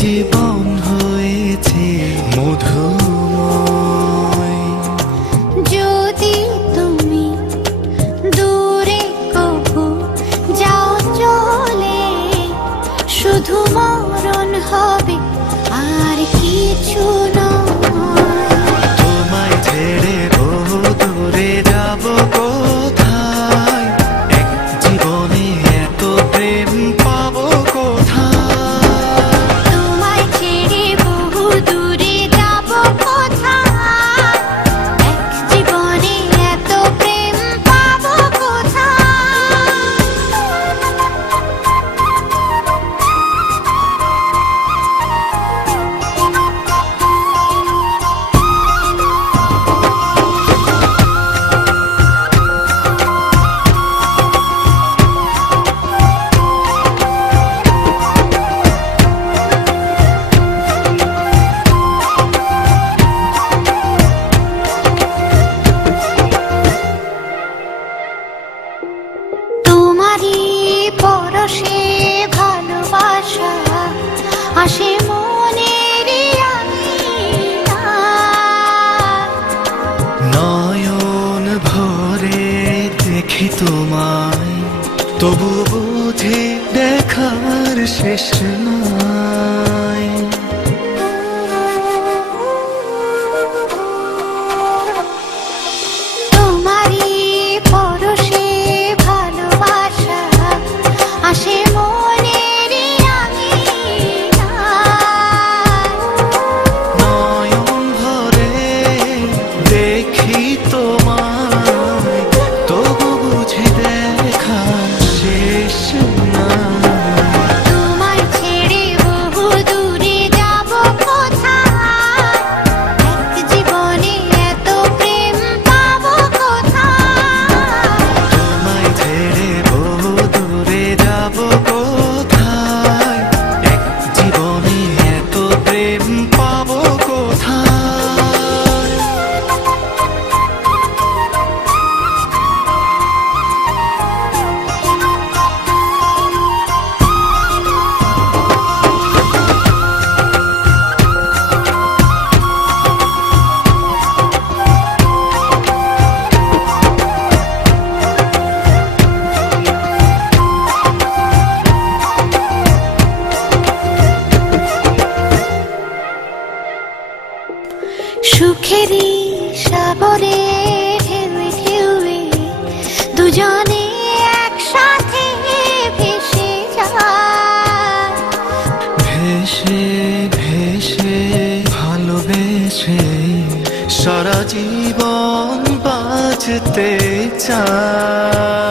জীবন হয়েছে মধুময়। যদি তুমি দূরে কবু যাও চলে, শুধু মরণ হবে আর কিছু নয়। তোমায় ছেড়ে বহু দূরে যাব কোথায়, এক জীবনে এত প্রেম পাবো কোথায়। তোমায় ছেড়ে বহু দূরে যাব কোথায়, এক জীবনে এত প্রেম পাবো কোথায়। তোমারই পরশে ভালোবাসা আসে মনের আঙিনায়। নয়ন ভরে দেখি তোমায়, তবু বুঝি দেখার শেষ নাই। তোমারই পরশে ভালোবাসা আসে মনের আঙিনায়। নয়ন ভরে দেখি তোমায়, তবু বুঝি দেখা শেষ নাই। তোমায় ছেড়ে বহু দূরে যাব কোথায়, এক জীবনে এত প্রেম পাবো কোথায়। তোমায় ছেড়ে বহু দূরে যাব কোথায়, এক জীবনে এত প্রেম পাবো কোথায়। সুখেরই সাগরে ঢেউয়ে ঢেউয়ে দুজনে একসাথে ভেসে যায়। ভেসে ভেসে ভালোবেসে সারা জীবন বাঁচতে চাই।